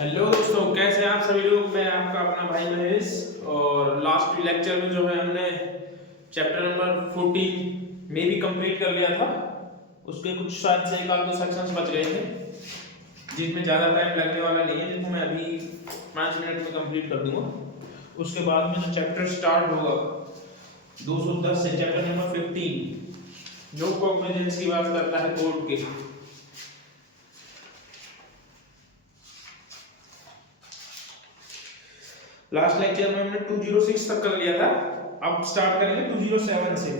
Hello दोस्तों, कैसे हैं आप सभी लोग। मैं आपका अपना भाई महेश। और लास्ट लेक्चर में जो है हमने चैप्टर नंबर 14 में भी कंप्लीट कर लिया था। उसके कुछ शायद से एक आध दो सेक्शंस बच गए थे जिसमें ज़्यादा टाइम लगने वाला नहीं है, जिनको मैं अभी 5 मिनट में कंप्लीट कर दूंगा। उसके बाद में जो चैप्टर स्टार्ट होगा 210 से, चैप्टर नंबर 15 जो कॉग्निजेंस की बात करता है कोड के। लास्ट लेक्चर में हमने 206 तक कर लिया था। अब स्टार्ट करेंगे 207 से।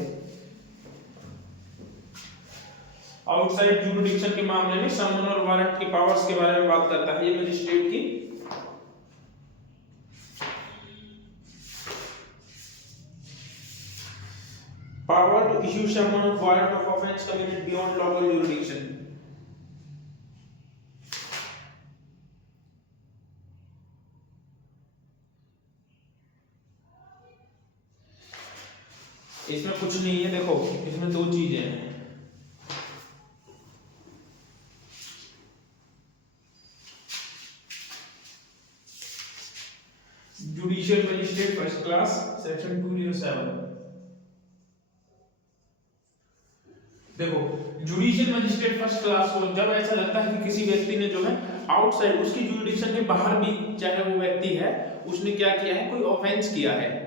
आउटसाइड जुरिडिक्शन के मामले में समन और वारंट की पावर्स के बारे में बात करता है ये मजिस्ट्रेट की। पावर टू इश्यू समन और warrant of offence committed beyond local jurisdiction. इसमें कुछ नहीं है, देखो इसमें दो चीजें हैं। Judicial magistrate first class section 207। देखो, जुडिशियल मजिस्ट्रेट फर्स्ट क्लास को जब ऐसा लगता है कि किसी व्यक्ति ने जो है आउटसाइड उसकी जुरिडिक्शन के बाहर भी, चाहे वो व्यक्ति है उसने क्या किया है, कोई ऑफेंस किया है,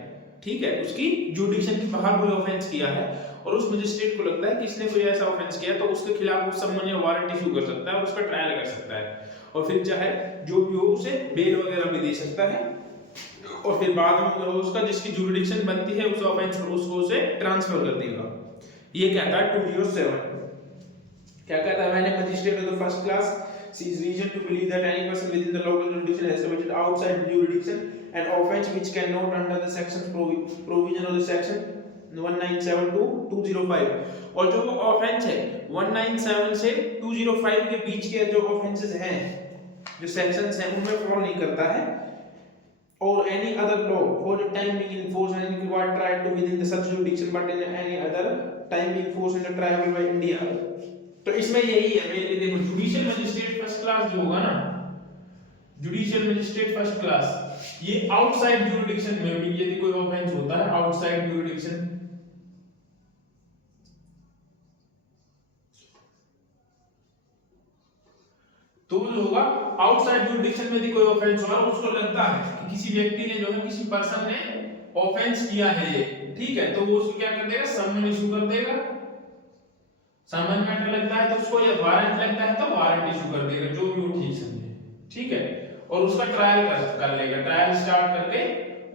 ठीक है, उसकी जुरिडिक्शन के बाहर कोई ऑफेंस किया है और उस मजिस्ट्रेट को लगता है कि इसने कोई ऐसा ऑफेंस किया तो उसके खिलाफ वो समन या वारंट इशू कर सकता है और उसका ट्रायल कर सकता है और फिर चाहे जो भी हो उसे बेल वगैरह भी दे सकता है और फिर बाद में जो उसका जिसकी जुरिडिक्शन बनती है उस ऑफेंस पर उसको उसे ट्रांसफर कर देगा। ये कहता है 207। क्या कहता है, मैंने magistrate of the first class sees reason to believe that any person within the local jurisdiction has committed outside jurisdiction an offence which cannot under the section provision of the section 197 to 205। और जो offence है 197 से 205 के बीच के जो offences हैं, जो sections हैं, उनमें फॉल नहीं करता है। or any other law for the time being enforced and required trial to within the such jurisdiction but in any other time being enforced and trial by India। तो इसमें यही है, देखो जुडिशियल मजिस्ट्रेट फर्स्ट क्लास जो होगा ना, judicial magistrate first class, ये outside jurisdiction में भी यदि कोई ऑफेंस होता है आउटसाइड जुरिडिक्शन, तो जो होगा आउटसाइड जुरिडिक्शन में यदि कोई ऑफेंस हुआ और उसको लगता है कि किसी व्यक्ति ने जो है किसी पर्सन ने ऑफेंस किया है ये, ठीक है, तो वो उसको क्या कर देगा, समन इशू कर देगा। समन मैटर लगता है तो उसको, या वारंट लगता है तो वारंट इशू कर देगा, जो भी वो ठीक समझे, ठीक है, और उसका ट्रायल कर लेगा। ट्रायल स्टार्ट करके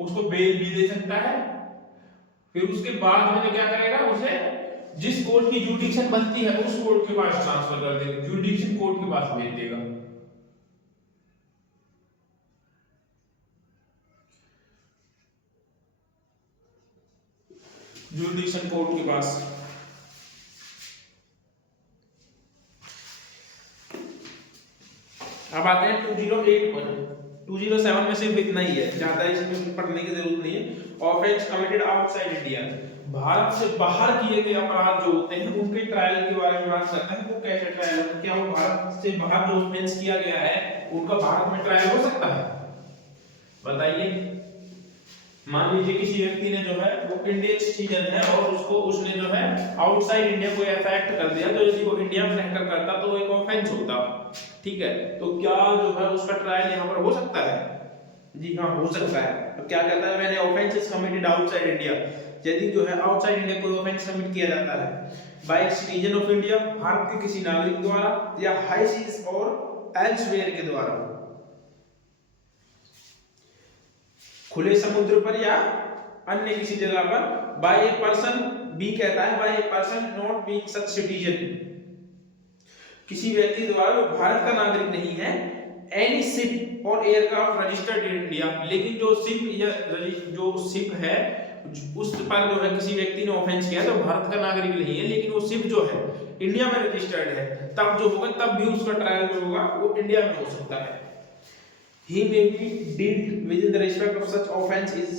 उसको बेल भी दे सकता है। फिर उसके बाद में क्या करेगा, उसे जिस कोर्ट की जुरिडिक्शन बनती है उस कोर्ट के पास ट्रांसफर कर देगा, जुरिडिक्शन कोर्ट के पास भेज देगा। जुरिडिक्शन कोर्ट के पास। अब आते हैं 208 पर। 207 में सिर्फ इतना ही है, ज्यादा इसमें पढ़ने की जरूरत नहीं है। Offence committed outside India, Bharat से बाहर किए गए अपराध जो होते हैं उनके ट्रायल के बारे में बात करता है। वो कैसे ट्रायल होता है, क्या वो भारत से बाहर जो ऑफेंस किया गया है उनका भारत में ट्रायल हो सकता है, बताइए। मान लीजिए किसी व्यक्ति ने जो है वो इंडियन सिटीजन है और उसने जो है आउटसाइड इंडिया कोई ऐसा एक्ट कर दिया तो यदि वो इंडिया में रहकर करता तो एक ऑफेंस होता, ठीक है, तो क्या जो है उसका ट्रायल यहाँ पर हो सकता है? जी हाँ, हो सकता है। तो क्या कहता है, मैंने ऑफेंसेस कमिटेड आउटसाइड इंडिया, यदि जो है आउटसाइड इंडिया कोई ऑफेंस कमिट किया जाता है by citizen of India, Bharat के किसी नागरिक द्वारा, या हाई सीज और एल्सवेयर के द्वारा, खुले समुद्र पर या अन्य किसी जगह पर, बाय ए पर्सन, बी कहता है by a person not being such citizen, किसी व्यक्ति द्वारा भारत का नागरिक नहीं है, एनी शिप और एयरक्राफ्ट रजिस्टर्ड इन इंडिया, लेकिन जो शिप या जो शिप है उस पर जो है किसी व्यक्ति ने ऑफेंस किया तो भारत का नागरिक नहीं है, लेकिन वो शिप जो है इंडिया में रजिस्टर्ड है, तब जो होगा तब भी उसका ट्रायल जो होगा वो इंडिया में हो सकता है। He may be dealt within the respect of such offence is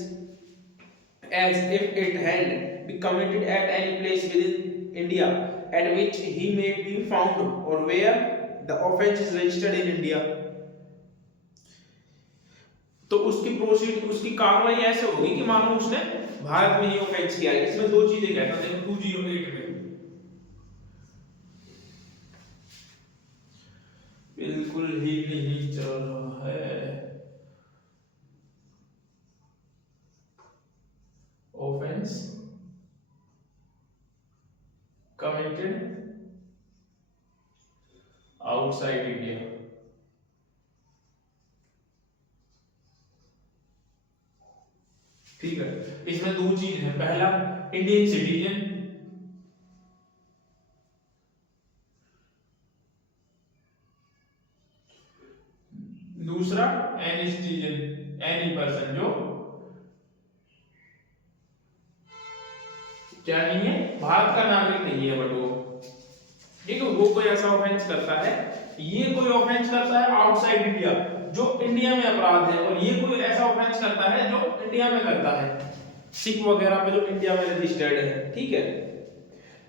as if it had been committed at any place within India at which he may be found or where the offence is registered in India। तो उसकी कार्रवाई ऐसे होगी कि मानो उसने भारत में ही offence किया है। इसमें दो चीजें कहता है, देखो 208 में बिल्कुल ही नहीं चल रहा है। ऑफेंस कमिटेड आउटसाइड इंडिया, ठीक है। इसमें दो चीज है, पहला इंडियन सिटीजन, दूसरा एनी सिटीजन, एनी पर्सन जो क्या नहीं है, भारत का नागरिक नहीं है बट वो, ठीक है, वो कोई ऐसा ऑफेंस करता है, ये कोई ऑफेंस करता है आउटसाइड इंडिया जो इंडिया में अपराध है, और ये कोई ऐसा ऑफेंस करता है जो इंडिया में करता है, सिख वगैरह पे जो इंडिया में रजिस्टर्ड है, ठीक है।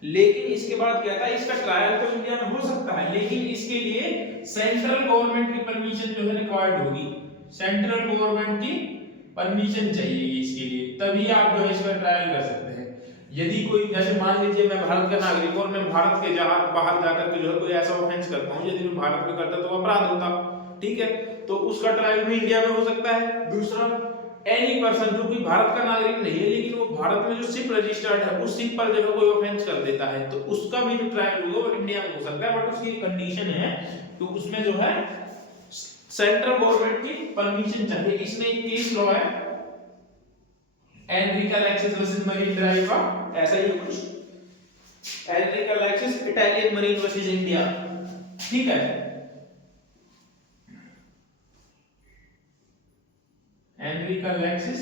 लेकिन इसके बाद क्या था, इसका ट्रायल तो इंडिया में हो सकता है, लेकिन इसके लिए सेंट्रल गवर्नमेंट की परमिशन जो है रिक्वायर्ड होगी, सेंट्रल गवर्नमेंट की परमिशन चाहिए इसके लिए, तभी आप जो है इसका ट्रायल कर सकते हैं। यदि कोई, जैसे मान लीजिए मैं भारत का नागरिक और मैं भारत के बाहर जाकर के जो है कोई ऐसा ऑफेंस करता हूं, यदि मैं भारत में करता तो अपराध होता, ठीक है, तो उसका ट्रायल भी इंडिया में हो सकता है। दूसरा, एनी पर्सन जो कि भारत का नागरिक नहीं है लेकिन वो भारत में जो शिप रजिस्टर्ड है उस शिप पर जो है कोई ऑफेंस कर देता है, तो उसका भी जो ट्रायल होगा वो इंडिया में हो सकता है, बट उसकी कंडीशन है तो उसमें जो है सेंट्रल गवर्नमेंट की परमिशन चाहिए। इसमें एक केस लॉ है एनरिका लैक्सिस वर्सेस मरीन ड्राइव का, ऐसा ही कुछ, एनरिका लैक्सिस इटालियन मरीन वर्सेस इंडिया, ठीक है। एनरिका लैक्सिस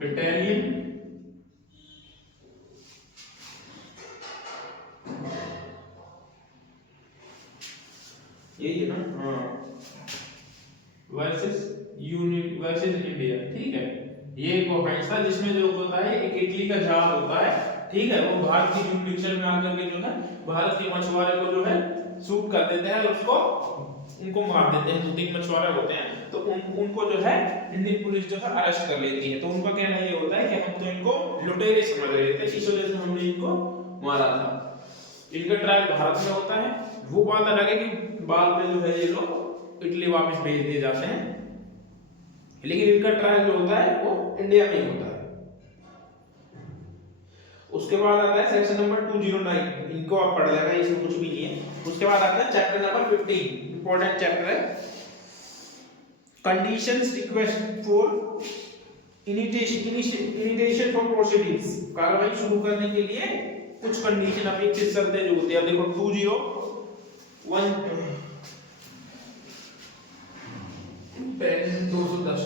इटालियन यही है ना, हाँ, वर्सेस इंडिया, ठीक है। ये एक ऑफेंस था जिसमें जो होता है एक इटली का जहाज होता है, ठीक है, वो भारत की जुरिडिक्शन में आकर के जो है भारत के मछुआरे को जो है शूट कर देते हैं, उसको उनको मार देते हैं, 2-3 मछुआरे होते हैं, तो उनको जो है इंडियन पुलिस जो है अरेस्ट कर लेती है। तो उनका कहना ये होता है कि हम तो इनको लुटेरे समझ रहे थे, इस वजह से हमने इनको मारा था। इनका ट्रायल भारत में होता है, वो बात अलग है कि बाद में जो है ये लोग इटली वापस भेज दिए जाते हैं, लेकिन इनका ट्रायल जो होता है वो इंडिया में ही होता है। उसके बाद आता है सेक्शन नंबर 209, इनको आप पढ़ लेना, इसमें कुछ भी नहीं है। उसके बाद आता है चैप्टर नंबर 15, इंपॉर्टेंट चैप्टर है, conditions request for initiation for proceedings, कार्रवाई शुरू करने के लिए कुछ कंडीशन अपेक्षित शर्तें जो होती है। देखो 201 10 210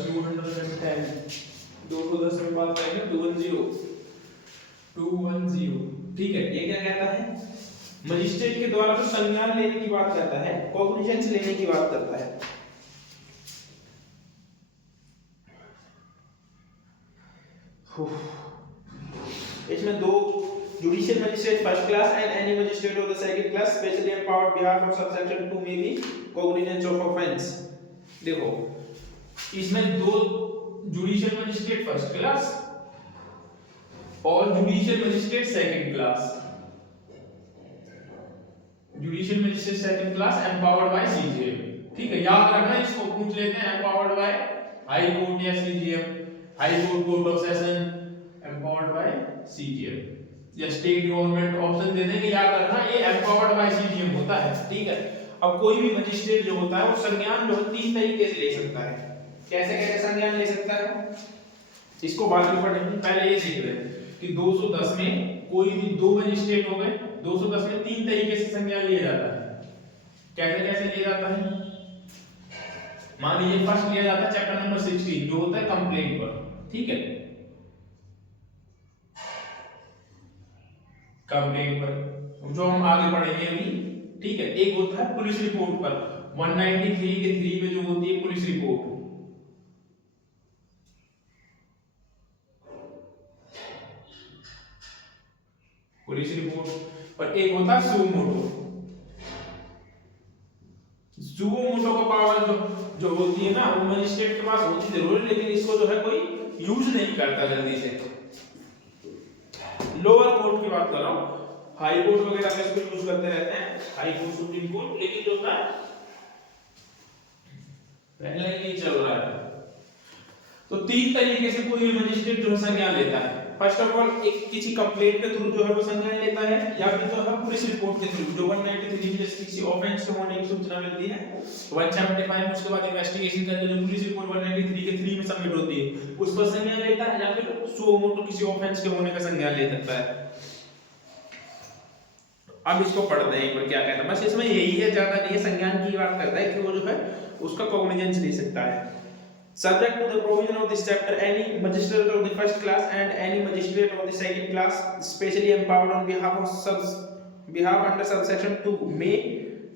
210 में बात करेंगे 210, ठीक है। ये क्या कहता है, मजिस्ट्रेट के द्वारा तो संज्ञान लेने की बात करता है, कॉग्निजेंस लेने की बात करता है। इसमें दो, judicial magistrate first class and any magistrate of the second class specially empowered behalf of subsection 2 में भी कॉग्निजेंस ऑफ ऑफेंस। देखो इसमें दो, जुडिशियल मजिस्ट्रेट फर्स्ट क्लास और judicial magistrate second class, judicial magistrate second class empowered by CGM, ठीक है। याद रखना, इसको पूछ लेते हैं एम्पावर्ड बाय हाई कोर्ट या CGM, high court, court of session, empowered by CGM या स्टेट गवर्नमेंट, ऑप्शन दे देंगे, याद रखना ये एम्पावर्ड बाय सीजीएम होता है, ठीक है। अब कोई भी मजिस्ट्रेट जो होता है वो संज्ञान जो 3 तरीके से ले सकता है। कैसे कैसे संज्ञान ले सकता है, इसको बाद में पढ़ेंगे, पहले ये सीख रहे हैं कि 210 में कोई भी दो मजिस्ट्रेट हो गए, 210 में 3 तरीके से संज्ञान लिया जाता है। कैसे कैसे लिया जाता है, मान लीजिए फर्स्ट लिया जाता है चैप्टर नंबर 16 जो होता है कंप्लेंट पर, ठीक है, कंप्लेंट पर जो हम आगे पढ़ेंगे अभी, ठीक है। एक होता है पुलिस रिपोर्ट पर, 193 के 3 में जो होती है पुलिस रिपोर्ट, पुलिस रिपोर्ट, और एक होता है सू मोटो। सुओमोटो का पावर जो होती है ना, वो मजिस्ट्रेट के पास होती जरूर है, लेकिन इसको जो है कोई यूज नहीं करता जल्दी से। लोअर कोर्ट की बात कर रहा हूँ, हाई कोर्ट वगैरह में इसको यूज करते रहते हैं, हाई कोर्ट, सुप्रीम कोर्ट, लेकिन जो है पहले ही चल रहा है। तो तीन तरीके से कोई मजिस्ट्रेट जो है संज्ञान लेता है। फर्स्ट ऑफ ऑल, एक किसी कंप्लेंट के थ्रू जो है वो संज्ञान लेता है, या फिर जो है पुलिस रिपोर्ट के थ्रू, जो 193 में जैसे किसी ऑफेंस के होने की सूचना मिलती है, 175 में उसके बाद इन्वेस्टिगेशन करके जो पुलिस रिपोर्ट 193 के 3 में सबमिट होती है, उस पर संज्ञान लेता है, या फिर सुओ मोटो किसी ऑफेंस के होने का संज्ञान ले सकता है। अब इसको पढ़ते हैं एक बार क्या कहता है, बस इसमें यही है, ज्यादा नहीं है। संज्ञान की बात करता है कि वो जो है उसका कॉग्निजेंस ले सकता है। Subject to the provision of this chapter, any magistrate of the first class and any magistrate of the second class, specially empowered on behalf under subsection 2, may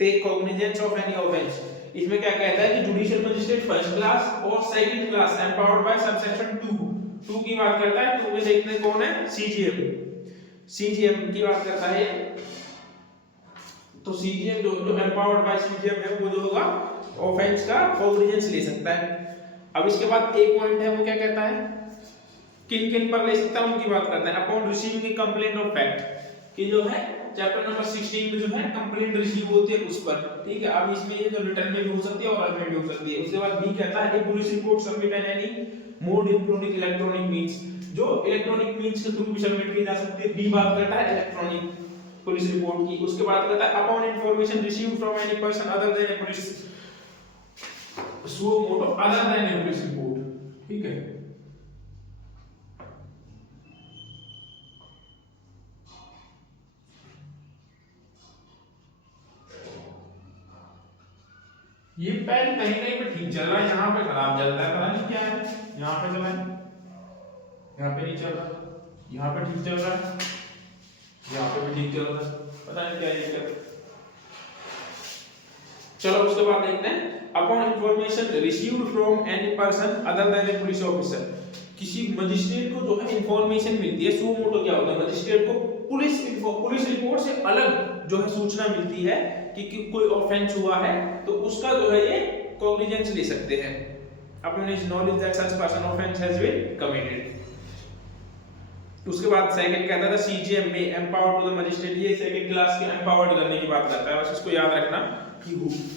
take cognizance of any offence. इसमें क्या कहता है कि judicial magistrate first class और second class empowered bye subsection 2 की बात करता है। 2 में देखते हैं कौन है, सीजीएम की बात करता है। तो सीजीएम जो एम्पावर्ड बाय सीजीएम है, वो जो होगा ऑफेंस का कॉग्निजेंस ले सकता है। अब इसके बाद एक पॉइंट है, वो क्या कहता है, किन किन पर ले सकता है उनकी बात करता है। Upon receiving A complaint of fact, कि जो है चैप्टर नंबर 16 में जो है कंप्लेंट रिसीव होती है उस पर, ठीक है। अब इसमें ये जो रिटर्न में भी हो सकती है और ऑनलाइन भी हो सकती है। उसके बाद बी कहता है, a police report submit in any mode including electronic means, जो इलेक्ट्रॉनिक मींस के थ्रू भी सबमिट की जा सकती है। बी बात करता है इलेक्ट्रॉनिक पुलिस रिपोर्ट की। उसके बाद कहता है, upon information received from any person other than A police suo motu other than A police report, ठीक है। ये पेन कहीं कहीं पे ठीक चल रहा है, यहाँ पे खराब चल रहा है, पता नहीं क्या है। यहाँ पे चला है, यहाँ पे नहीं चल रहा, यहाँ पे ठीक चल रहा है, यहाँ पे भी ठीक चल रहा है, पता नहीं क्या ये क्या। चलो उसके बाद देखते हैं, upon information received from any person other than A police officer, किसी मजिस्ट्रेट को जो है इंफॉर्मेशन मिलती है। सुओ मोटो क्या होता है, मजिस्ट्रेट को पुलिस रिपोर्ट से अलग जो है सूचना मिलती है कि कोई ऑफेंस हुआ है, तो उसका जो है ये कॉग्निजेंस ले सकते हैं। Upon his knowledge that such person offence has been committed. उसके बाद सेकंड कहता था, सीजीएम में एम्पावर्ड टू द मजिस्ट्रेट, ये सेकंड क्लास के एम्पावर्ड करने की बात करता है, बस इसको याद रखना कि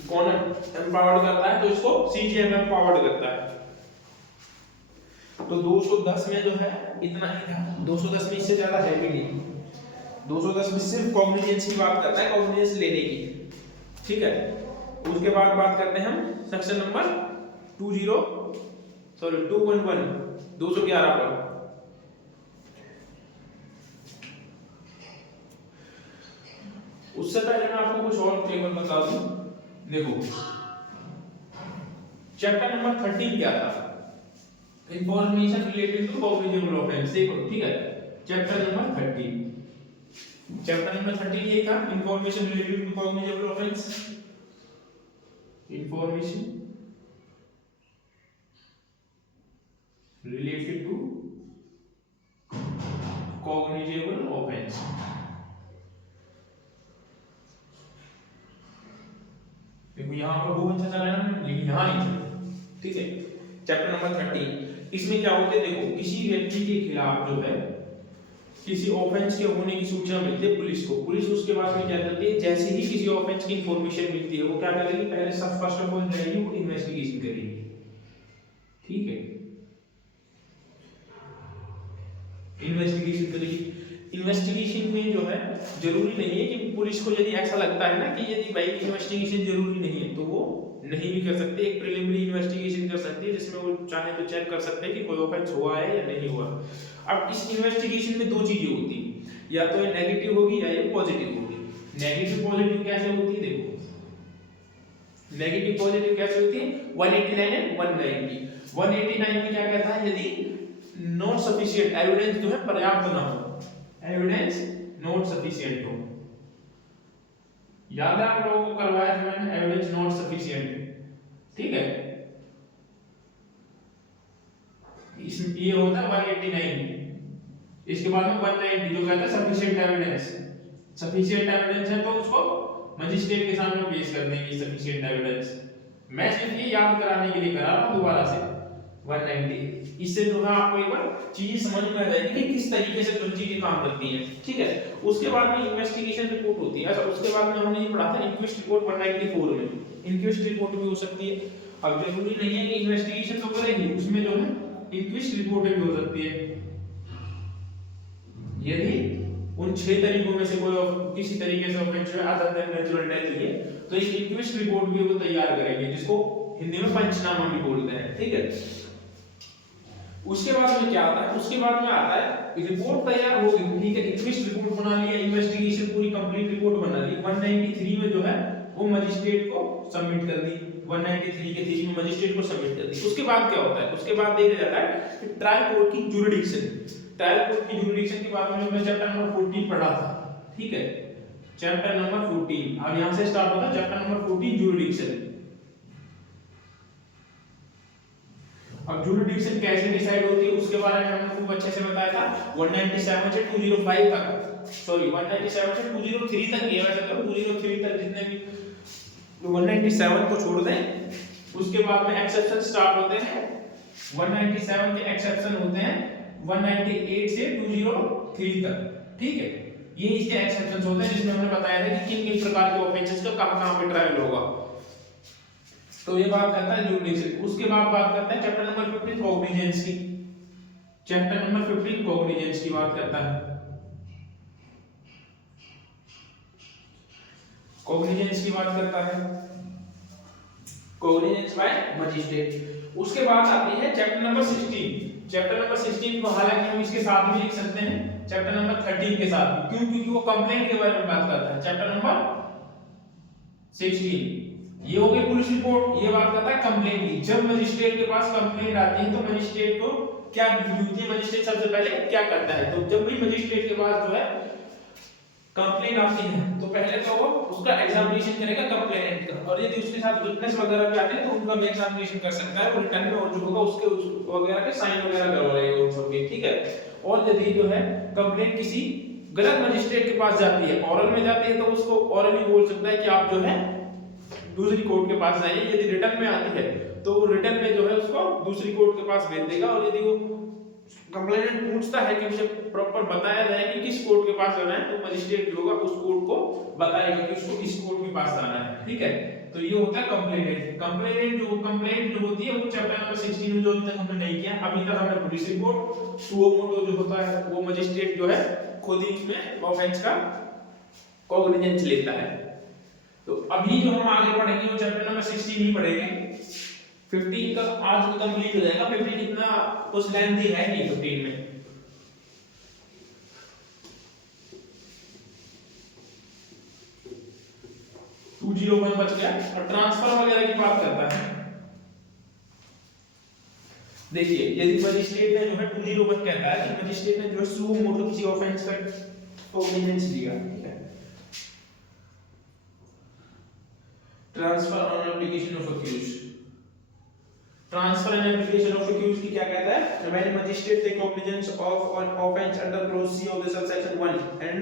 कौन एम्पावर्ड करता है, तो इसको सीजीएम एम्पावर्ड करता है। तो 210 में जो है इतना ही था, 210 में इससे ज्यादा है भी नहीं। 210 में सिर्फ कॉग्निजेंस की बात करता है, कॉग्निजेंस लेने की, ठीक है। उसके बाद बात करते हैं हम सेक्शन नंबर 211 211 पर। उससे पहले मैं आपको कुछ और टेबल बता दूं। देखो चैप्टर नंबर 13 क्या था, information related to cognizable offence, देखो ठीक है। चैप्टर नंबर 13 ये था, information related to cognizable offence, information related to cognizable offence. देखो यहाँ पर बहुत अच्छा चला है ना, लेकिन यहाँ नहीं चला, ठीक है। चैप्टर नंबर 13, इसमें क्या होता है, देखो किसी व्यक्ति के खिलाफ जो है किसी ऑफेंस के होने की सूचना मिलती है पुलिस को। पुलिस उसके बाद में क्या करती है, जैसे ही किसी ऑफेंस की इंफॉर्मेशन मिलती है, वो क्या करेगी, पहले सब फर्स्ट ऑफ ऑल जाएगी, वो इन्वेस्टिगेशन करेगी, ठीक है। इन्वेस्टिगेशन करेगी। इन्वेस्टिगेशन में जो है जरूरी नहीं है कि पुलिस को यदि ऐसा लगता है ना कि यदि भाई इन्वेस्टिगेशन जरूरी नहीं है, तो वो नहीं भी कर सकते। एक प्रिलिमिनरी इन्वेस्टिगेशन कर सकती है, जिसमें वो चाहे तो चेक कर सकते हैं कि कोई ऑफेंस हुआ है या नहीं हुआ। अब इस इन्वेस्टिगेशन में दो चीजें होती हैं, या तो ये नेगेटिव होगी या ये पॉजिटिव होगी। नेगेटिव पॉजिटिव कैसे होती है, देखो नेगेटिव पॉजिटिव कैसे होती है, 189 एंड 190। 189 में क्या कहता है, यदि नॉट सफिशिएंट एविडेंस जो है पर्याप्त ना हो, एविडेंस नॉट सफिशिएंट हो। याद है आप लोगों को करवाया था मैंने, एविडेंस नॉट सफिशिएंट, ठीक है। इसमें ये होता है 189, इसके बाद में 190 जो कहता है सफिशिएंट एविडेंस। सफिशिएंट एविडेंस है तो उसको मजिस्ट्रेट के सामने पेश कर देंगे सफिशिएंट एविडेंस। मैं सिर्फ ये याद कराने के लिए करा रहा हूं दोबारा से 190, इससे जो है आपको एक बार चीज समझ में आ जाएगी कि किस तरीके से जो चीजें काम करती हैं, ठीक है। उसके बाद में इन्वेस्टिगेशन रिपोर्ट होती है। अच्छा, उसके बाद में हमने ये पढ़ा था इंक्वेस्ट रिपोर्ट 194 में, इंक्वेस्ट रिपोर्ट भी हो सकती है। अब जरूरी नहीं है कि इन्वेस्टिगेशन तो करेंगे, उसमें जो है इंक्वेस्ट रिपोर्ट भी हो सकती है। यदि उन 6 तरीकों में से कोई किसी तरीके से ऑफेंस जो है अदर देन नेचुरल डेथ हुई है तो एक इंक्वेस्ट रिपोर्ट भी वो तैयार करेंगे, जिसको हिंदी में पंचनामा भी बोलते हैं, ठीक है। उसके बाद में क्या आता है, उसके बाद में आता है रिपोर्ट तैयार हो गई, ठीक है, इंक्वेस्ट रिपोर्ट बना लिया, इन्वेस्टिगेशन पूरी कंप्लीट रिपोर्ट बना ली, 193 में जो है वो मजिस्ट्रेट को सबमिट कर दी, 193 के 3 में मजिस्ट्रेट को सबमिट कर दी। उसके बाद क्या होता है, उसके बाद देखा जाता है कि ट्रायल कोर्ट की जुरिडिक्शन, ट्रायल कोर्ट की जुरिडिक्शन के बारे में मैं चैप्टर नंबर 14 पढ़ा था, ठीक है, चैप्टर नंबर 14। अब यहां से स्टार्ट होता है चैप्टर नंबर 14 जुरिडिक्शन। अब जुरिडिक्शन कैसे डिसाइड होती है उसके बारे में हमने खूब अच्छे से बताया था 197 से 205 तक, सॉरी 197 से 203 तक किया, वैसे तो 203 तक जितने भी 197 को छोड़ दें, उसके बाद में एक्सेप्शन स्टार्ट होते हैं। 197 के एक्सेप्शन होते हैं 198 से 203 तक, ठीक है। ये इसके एक्सेप्शंस होते हैं जिसमें हमने बताया था कि किन किन प्रकार के ऑफेंसेस का कहां-कहां पे ट्रायल होगा। तो ये बात करता है जुरिडिक्शन। उसके बाद बात करते हैं चैप्टर नंबर 15 कॉग्निजेंस की, चैप्टर नंबर 15 कॉग्निजेंस की बात करता है, कॉग्निजेंस की बात करता है, कॉग्निजेंस बाय मजिस्ट्रेट। उसके बाद आती है चैप्टर नंबर 16, चैप्टर नंबर 16 को हालांकि हम इसके साथ भी लिख सकते हैं चैप्टर नंबर 13 के साथ, क्यों, क्योंकि वो कंप्लेंट के बारे में बात करता है। चैप्टर नंबर 16 ये हो गई पुलिस रिपोर्ट, ये बात करता है कंप्लेंट की। जब मजिस्ट्रेट के पास कंप्लेंट आती है तो मजिस्ट्रेट को क्या ड्यूटी, मजिस्ट्रेट सबसे पहले क्या करता है, तो जब भी मजिस्ट्रेट के पास जो है कंप्लेंट आती है तो पहले तो वो उसका एग्जामिनेशन करेगा कंप्लेनेंट का, और यदि उसके साथ विटनेस वगैरह भी आते हैं तो उनका भी एग्जामिनेशन कर सकता है, और रिटर्न में और जो होगा उसके वगैरह के साइन वगैरह करवा लेगा उन सब के, ठीक है। और यदि जो है कंप्लेंट किसी गलत मजिस्ट्रेट के पास जाती है, ओरल में जाती है, तो उसको ओरली बोल सकता है कि आप जो है दूसरी कोर्ट के पास जाइए। यदि रिटर्न में आती है तो वो रिटर्न में जो है उसको दूसरी कोर्ट के पास भेज देगा, और यदि वो कंप्लेनेंट पूछता है कि मुझे प्रॉपर बताया जाए कि किस कोर्ट के पास जाना है, तो मजिस्ट्रेट जो होगा उस कोर्ट को बताएगा कि उसको इस कोर्ट के पास जाना है, ठीक है। तो ये होता है कंप्लेनेंट। कंप्लेंट जो होती है वो चैप्टर नंबर 16 में जो अभी तक हमने नहीं किया, अभी तक हमने पुलिस रिपोर्ट, सुओ मोटो जो होता है वो मजिस्ट्रेट जो है खुद ही इसमें ऑफेंस का कॉग्निजेंस लेता है। तो अभी जो हम आगे पढ़ेंगे वो चैप्टर नंबर 16 ही पढ़ेंगे, 15 का आज कंप्लीट हो जाएगा। 15 इतना कुछ लेंथी है नहीं 15 में। टू 201 बच गया, और ट्रांसफर वगैरह की बात करता है। देखिए यदि मजिस्ट्रेट ने जो है 201 कहता है कि मजिस्ट्रेट ने जो है सुओ मोटो किसी ऑफेंस का कॉग्निजेंस लिया, ठीक है, transfer on application of accused, transfer and application of accused की क्या कहता है, when magistrate take cognizance of an offence under clause C of the subsection 1 and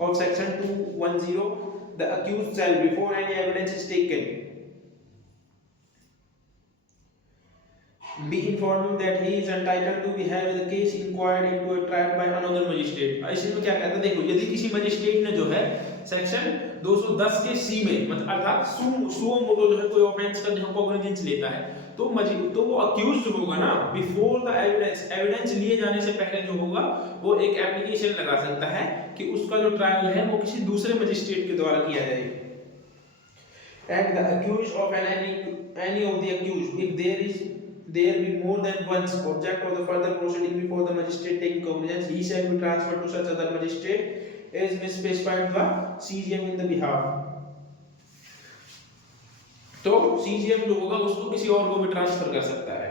of section 210 the accused shall before any evidence is taken be informed that he is entitled to be have the case inquired into a trial by another magistrate। इसमें क्या कहता है, देखो यदि किसी magistrate ने जो है सेक्शन 210 के सी में मतलब अर्थात सुओ मोटो जो है कोई ऑफेंस का जो कॉग्निजेंस लेता है, तो वो अक्यूज जो होगा ना, बिफोर द एविडेंस लिए जाने से पहले जो होगा वो एक एप्लीकेशन लगा सकता है कि उसका जो ट्रायल है वो किसी दूसरे मजिस्ट्रेट के द्वारा किया जाए। And the accused of any of the accused, if there be more than one object of the further proceeding before the magistrate taking cognizance, he shall be transferred to such other magistrate as may specified the CGM in the behalf। तो CGM जो होगा उसको किसी और को भी transfer कर सकता है।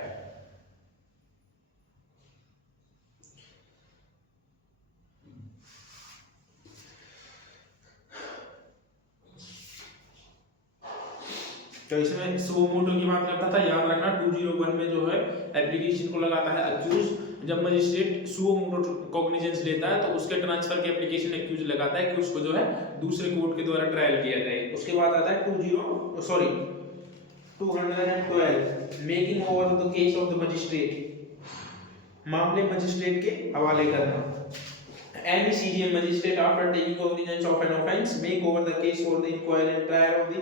तो इसमें सुओ मोटो की बात करता था, याद रखना 201 में जो है एप्लीकेशन को लगाता है अक्यूज, जब मजिस्ट्रेट सुओ मोटो कॉग्निजेंस लेता है तो उसके ट्रांसफर की एप्लीकेशन एक्यूज लगाता है कि उसको जो है दूसरे कोर्ट के द्वारा ट्रायल किया जाए। उसके बाद आता है 212 making over the case of the magistrate, मामले मजिस्ट्रेट के हवाले करना। Any CGM magistrate after taking cognizance of an offence make over the case for the inquiry and trial of the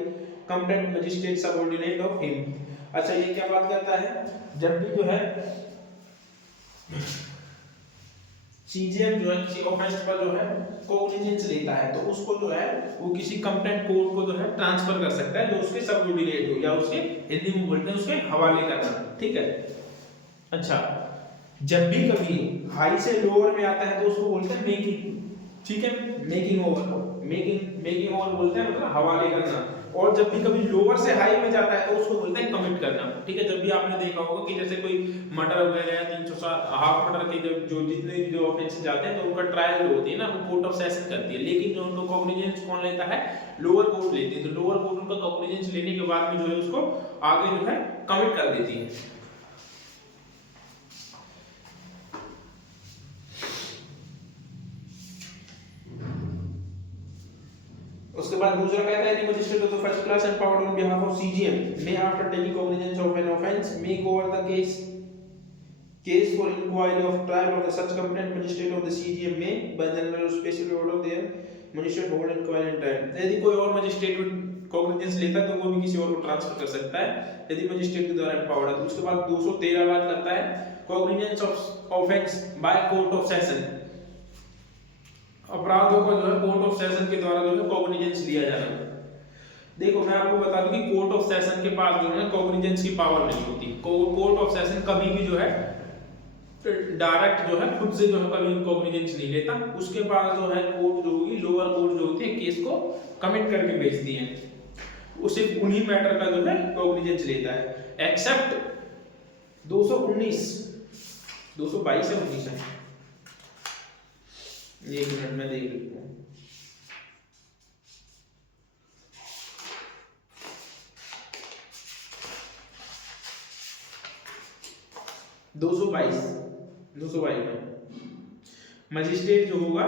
competent magistrate subordinate of him। अच्छा ये क्या बात करता है, जब भी जो है CGM जो है किसी ऑफेंस पर जो है कॉग्निजेंस लेता है तो उसको जो है वो किसी कंपेटेंट कोर्ट को जो है ट्रांसफर कर सकता है जो उसके सबऑर्डिनेट हो या उसके, हिंदी में बोलते हैं उसके हवाले करना, ठीक है। अच्छा जब भी कभी हाई से लोअर में आता है तो उसको बोलते हैं मेकिंग, ठीक है, मेकिंग ओवर बोलते हैं मतलब हवाले करना। और जब भी कभी लोअर से हाई में जाता है तो उसको बोलते हैं कमिट करना, ठीक है। जब भी आपने देखा होगा कि जैसे कोई मर्डर वगैरह या 307 हाफ मर्डर के जो जितने भी जो ऑफेंस जाते हैं तो उनका ट्रायल जो होती है ना वो कोर्ट ऑफ सेशन करती है, लेकिन जो उनको कॉग्निजेंस कौन लेता है, लोअर कोर्ट लेती है। तो लोअर कोर्ट उनका कॉग्निजेंस लेने के बाद में जो है उसको आगे जो है कमिट कर देती है। उसके बाद दूसरा कहता है कि magistrate of the first class empowered on behalf of CJM may after taking cognizance of an offence make over the case for inquiry of trial of the such competent magistrate of the CJM may by general और special order their magistrate hold inquiry and trial. यदि कोई और magistrate cognizance लेता है तो वो भी किसी और को ट्रांसफर कर सकता है यदि मजिस्ट्रेट के द्वारा एम्पावर्ड है। तो उसके बाद 213 बात करता है cognizance of offence by court of session, अपराधों का जो है कोर्ट ऑफ सेशन के द्वारा जो है कॉग्निजेंस लिया जाना। देखो मैं आपको बता दूं कि कोर्ट ऑफ सेशन के पास जो है कॉग्निजेंस की पावर नहीं होती। कोर्ट ऑफ सेशन कभी भी जो है डायरेक्ट जो है खुद से जो है कभी कॉग्निजेंस नहीं लेता। उसके पास जो है कोर्ट जो होगी, लोअर कोर्ट जो होती है केस को कमिट करके भेजती है, वो सिर्फ उन्हीं मैटर का जो है कॉग्निजेंस लेता है एक्सेप्ट 219 222 है 19 है, एक मिनट में देख लेता हूँ। 222 में मजिस्ट्रेट जो होगा,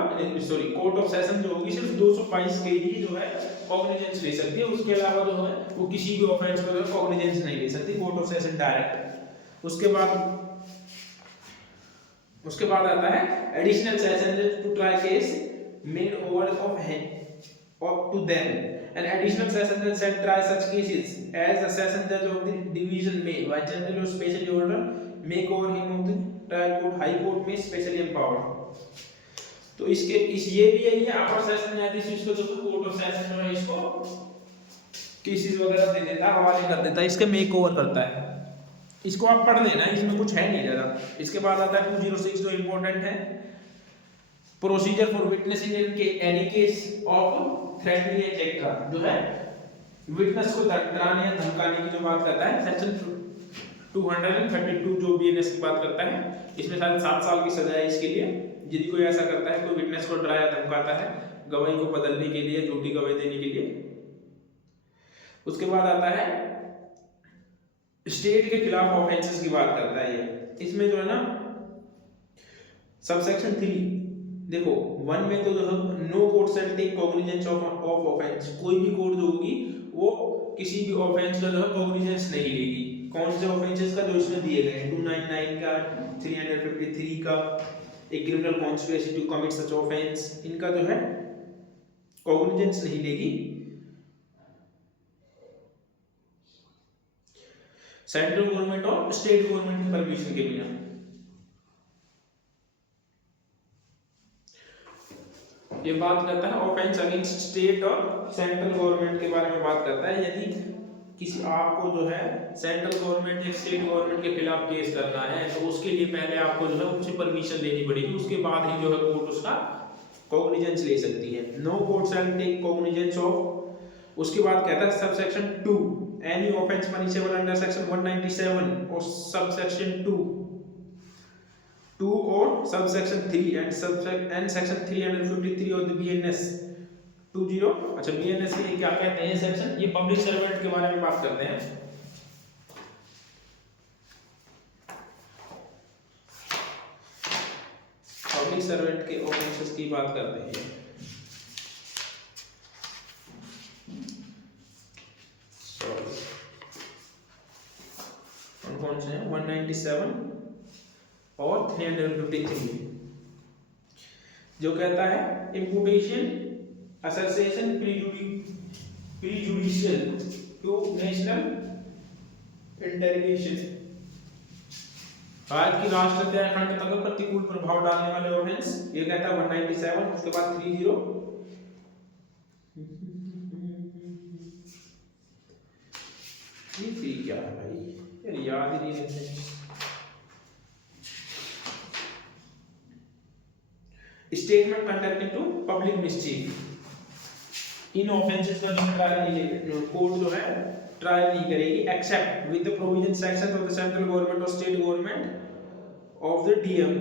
सॉरी कोर्ट ऑफ सेशन जो होगी सिर्फ 222 के ही जो है कॉग्निजेंस ले सकती है। उसके अलावा जो है वो किसी भी ऑफेंस पर कॉग्निजेंस नहीं ले सकती कोर्ट ऑफ सेशन डायरेक्ट। उसके बाद आता है additional session to try case made over of hand of to them an additional session जज shall try such cases as the session judge of the division may by general or special order make over him of the trial court high court में specially empowered। तो ये भी यही है अपर session न्यायाधीश इसको जो कोर्ट ऑफ सेशन जो है इसको केसेस वगैरह दे देता है, हवाले कर देता है, इसके मेक ओवर करता है। इसको आप पढ़ लेना, इसमें कुछ है नहीं ज़्यादा। इसके बाद आता है 206 जो इम्पोर्टेंट है, procedure for witnessing in any case of threatening etcetera, जो है विटनेस को डराने या धमकाने की जो बात करता है। सेक्शन 232 जो बीएनएस की बात करता है, इसमें शायद 7 साल की सजा है इसके लिए यदि कोई ऐसा करता है, कोई विटनेस को डराया धमकाता है गवाही को बदलने के लिए, झूठी गवाही देने के लिए। उसके बाद आता है स्टेट के खिलाफ ऑफेंसेस की बात करता है ये। इसमें जो है ना सबसेक्शन 3 देखो 1 में तो जो है no court shall take cognizance of offence, कोई भी कोर्ट जो होगी वो किसी भी ऑफेंस का जो है कॉग्निजेंस नहीं लेगी। कौन से ऑफेंसेस का जो इसमें दिए गए हैं 299 का, 353 का, एक criminal conspiracy to commit such offence, इनका जो है कॉग्निजेंस नहीं लेगी सेंट्रल गवर्नमेंट और स्टेट गवर्नमेंट की परमिशन के बिना। ये बात करता है ऑफेंस अगेंस्ट स्टेट और सेंट्रल गवर्नमेंट के बारे में बात करता है। यदि किसी आपको जो है सेंट्रल गवर्नमेंट या स्टेट गवर्नमेंट के खिलाफ केस करना है तो उसके लिए पहले आपको जो है उनसे परमिशन लेनी पड़ेगी, उसके बाद ही जो है कोर्ट उसका कॉग्निजेंस ले सकती है। No court shall take cognizance of. उसके बाद कहता है subsection 2 any offence punishable under section 197 और सबसेक्शन 2 और subsection 3 and section 353 of the BNS 20। अच्छा बीएनएस के क्या कहते हैं सेक्शन, ये पब्लिक सर्वेंट के बारे में बात करते हैं। सर्वेंट के ऑफेंसेस की बात करते हैं। कौन से हैं? 197 और 353 जो कहता है इम्पुटेशन, असोसिएशन, प्रीजुडिशियल टू नेशनल इंटेरिगेशन, भारत की राष्ट्रीय अखंडता पर प्रतिकूल प्रभाव डालने वाले ऑफेंस, ये कहता है 197। उसके बाद 30 क्या है भाई यार, याद ही नहीं रहते। Statement conducting to public mischief, इन ऑफेंसेस का जो ट्रायल नहीं, कोर्ट जो है ट्रायल नहीं करेगी except with the provision section of the central government और state government of the DM.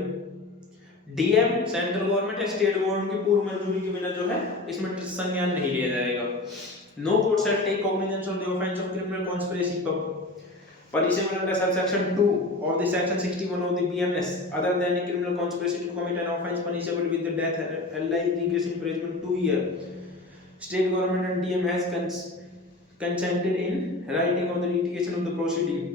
DM central government या स्टेट गवर्नमेंट की पूर्व मंजूरी के बिना जो है इसमें संज्ञान नहीं लिया जाएगा। No court shall take cognizance of the offence of criminal conspiracy punishable under subsection 2 of the section 61 of the BMS other than a criminal conspiracy to commit an offense punishable with the death and life regress imprisonment 2 years. State government and DM has consented in writing of the litigation of the proceeding.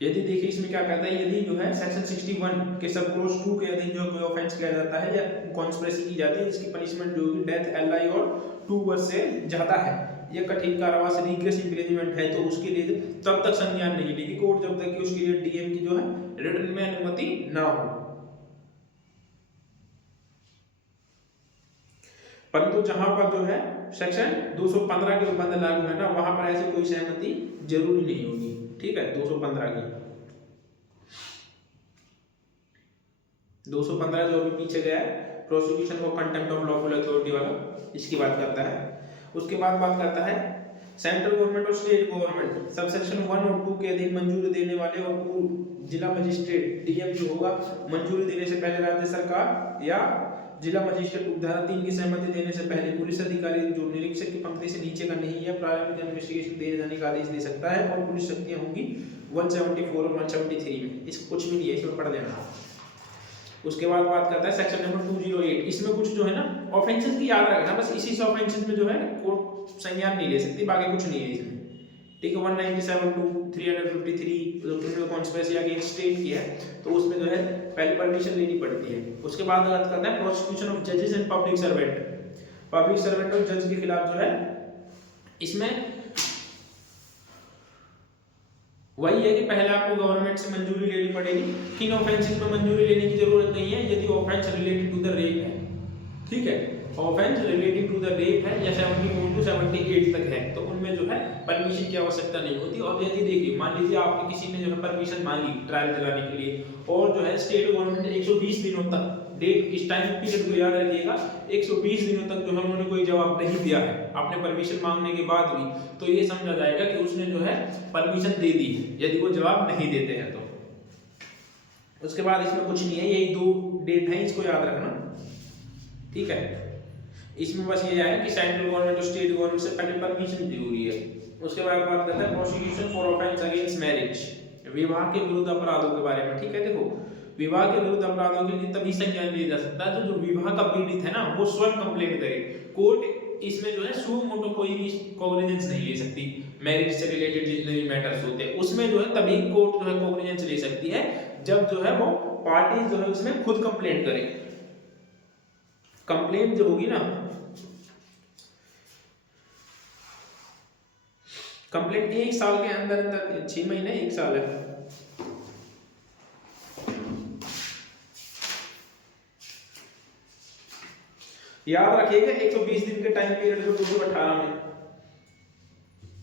यदि देखिए इसमें क्या कहता है, यदि जो है section 61 के सब क्लोज 2 के अधीन जो कोई ऑफेंस किया जाता है या कॉन्स्पिरेसी की जाती है जिसकी पनिशमेंट जो होगी डेथ, एलआई और 2 वर्ष से ज्यादा है या कठिन कारावास रिग्रेस इंप्रिजनमेंट है, तो उसके लिए तब तक संज्ञान नहीं लेगी कोर्ट जब तक कि उसके लिए डीएम की जो है रिटर्न में अनुमति ना हो। परंतु जहां पर जो है सेक्शन 215 के उपबंध लागू है ना, वहां पर ऐसी कोई सहमति जरूरी नहीं होगी। ठीक है, 215 की 215 जो भी पीछे गया है प्रोसिक्यूशन को कंटेम्प्ट ऑफ लॉफुल अथॉरिटी वाला, इसकी बात करता है। उसके बाद बात करता है सेंट्रल गवर्नमेंट और स्टेट गवर्नमेंट सबसेक्शन 1 और 2 के अधीन मंजूरी देने वाले और जिला मजिस्ट्रेट डीएम जो होगा मंजूरी देने से पहले राज्य सरकार या जिला मजिस्ट्रेट उपधारा 3 की सहमति देने से पहले पुलिस अधिकारी जो निरीक्षक की पंक्ति से नीचे का नहीं है प्रारंभिक इन्वेस्टिगेशन दिए जाने का आदेश दे सकता है और पुलिस शक्तियां होंगी 174 और 173 में। इसको कुछ भी नहीं है, इसमें पढ़ लेना। उसके बाद बात करता है सेक्शन नंबर 208, इसमें कुछ जो है ना ऑफेंसेस की याद रखना, बस इसी से ऑफेंसेस में जो है कोर्ट संज्ञान नहीं ले सकती, बाकी कुछ नहीं है इसमें। ठीक है, 197 टू 353 जो क्रिमिनल कॉन्स्पिरेसी अगेंस्ट स्टेट की है तो उसमें जो है पहले परमिशन लेनी पड़ती है। उसके बाद बात करता है प्रोसिक्यूशन ऑफ जजेस and public servant, public servant और जज के खिलाफ जो है इसमें वही है कि पहले आपको गवर्नमेंट से मंजूरी लेनी पड़ेगी। किन ऑफेंसेस में मंजूरी लेने की जरूरत नहीं है, यदि offence related to the rape है। ठीक है, offence related to the rape है या 74 टू 78 तक है तो उनमें जो है परमिशन की आवश्यकता नहीं होती। और यदि देखिए मान लीजिए आपके किसी ने जो है परमिशन मांगी ट्रायल चलाने के लिए और जो है स्टेट गवर्नमेंट 120 दिनों तक, डेट इस टाइम पीरियड को याद रखिएगा, 120 दिनों तक जो है उन्होंने कोई जवाब नहीं दिया है आपने परमिशन मांगने के बाद भी, तो ये समझा जाएगा कि उसने जो है परमिशन दे दी है यदि वो जवाब नहीं देते हैं तो। उसके बाद इसमें कुछ नहीं है, यही 2 डेट है, इसको याद रखना। ठीक है, इसमें बस ये है कि सेंट्रल गवर्नमेंट और स्टेट गवर्नमेंट से पहले परमिशन जरूरी है। उसके बाद बात करते हैं prosecution for offence against marriage, विवाह के विरुद्ध अपराधों के बारे में। ठीक है, देखो विवाह के विरुद्ध अपराधों के लिए तभी संज्ञान लिया जा सकता है तो जो विवाह का पीड़ित है ना वो स्वयं कंप्लेंट करे। कोर्ट इसमें जो है सुओ मोटो कोई भी कॉग्निजेंस नहीं ले सकती। मैरिज से रिलेटेड जितने भी मैटर्स होते हैं उसमें जो है तभी कोर्ट जो है कॉग्निजेंस ले सकती है जब जो है वो पार्टी जो है उसमें खुद कंप्लेंट करे। कंप्लेंट जो होगी ना, कंप्लेंट 1 साल के अंदर 6 महीने 1 साल है। याद रखिएगा 120 दिन के टाइम पीरियड जो 218 में,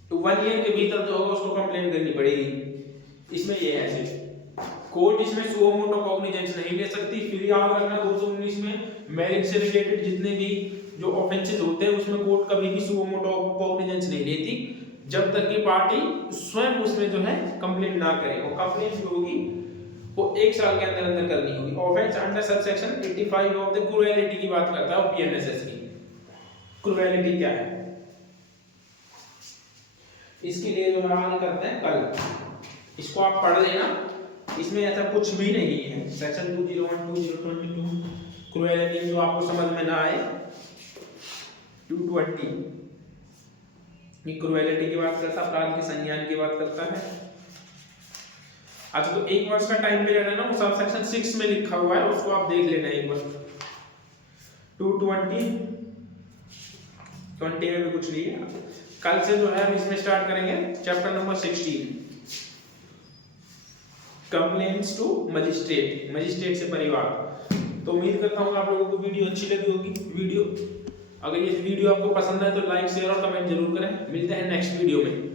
तो 1 ईयर के भीतर जो होगा उसको कंप्लेंट करनी पड़ेगी। इसमें ये है कोर्ट इसमें सुओ मोटो कॉग्निजेंस नहीं ले सकती। फिर याद रखना 219 में मैरिज से रिलेटेड जितने भी जो ऑफेंसेस होते हैं उसमें कोर्ट कभी भी सुओ मोटो कॉग्निजेंस नहीं लेती जब तक कि पार्टी स्वयं उसमें जो है कंप्लेंट ना करे। और कंप्लेंट जो होगी वो 1 साल के अंदर अंदर करनी होगी। Offence under subsection 85 of the cruelty की बात करता है बीएनएसएस की। क्रूएलिटी क्या है इसके लिए जो हम करते हैं कल, इसको आप पढ़ लेना इसमें ऐसा कुछ भी नहीं है। सेक्शन 201/2022 क्रुएलिटी जो आपको समझ में ना आए, 220 ये क्रुएलिटी की बात करता है, अपराध के संज्ञान की बात करता है। अच्छा, तो 1 वर्ष का टाइम पीरियड है ना, वो सब सेक्शन 6 में लिखा हुआ है, उसको आप देख लेना एक बार। 220 20 में भी कुछ नहीं है। कल से जो है हम इसमें स्टार्ट करेंगे chapter number 16, complaints to magistrate, magistrate से परिवार। तो उम्मीद करता हूँ आप लोगों को वीडियो अच्छी लगी होगी। अगर ये वीडियो आपको पसंद है तो लाइक शेयर और कमेंट जरूर करें। मिलते हैं नेक्स्ट वीडियो में।